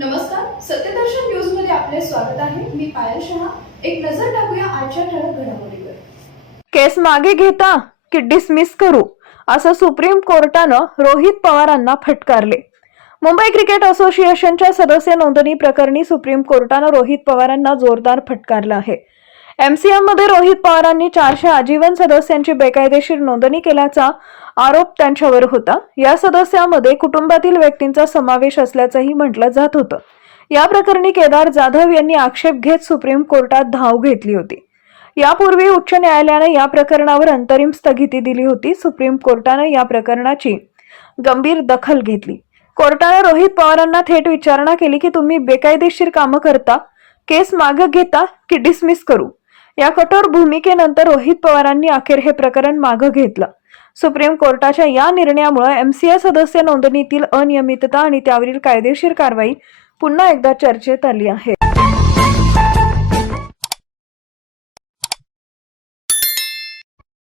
नमस्कार सत्यदर्शन न्यूजमध्ये आपले स्वागत आहे. मी पायल शहा. एक नजर टाकूया आजच्या ठळक घडामोडीवर. केस मागे घेता की डिसमिस करू? असं सुप्रीम कोर्टानं रोहित पवारांना फटकारले. मुंबई क्रिकेट असोसिएशनच्या सदस्य नोंदणी प्रकरणी सुप्रीम कोर्टानं रोहित पवारांना जोरदार फटकारलं आहे. एमसीएममध्ये रोहित पवारांनी चारशे आजीवन सदस्यांची बेकायदेशीर नोंदणी केल्याचा आरोप त्यांच्यावर होता. या सदस्यामध्ये कुटुंबातील व्यक्तींचा समावेश असल्याचंही म्हटलं जात होतं. या प्रकरणी केदार जाधव यांनी आक्षेप घेत सुप्रीम कोर्टात धाव घेतली होती. यापूर्वी उच्च न्यायालयानं या प्रकरणावर अंतरिम स्थगिती दिली होती. सुप्रीम कोर्टानं या प्रकरणाची गंभीर दखल घेतली. कोर्टानं रोहित पवारांना थेट विचारणा केली की तुम्ही बेकायदेशीर कामं करता केस मागं घेता की डिसमिस करू? या कठोर भूमिकेनंतर रोहित पवारांनी अखेर हे प्रकरण मागं घेतलं. सुप्रीम कोर्टाच्या या निर्णयामुळे एमसीए सदस्य नोंदणीतील अनियमितता आणि त्यावरील कायदेशीर कारवाई पुन्हा एकदा चर्चेत आली आहे.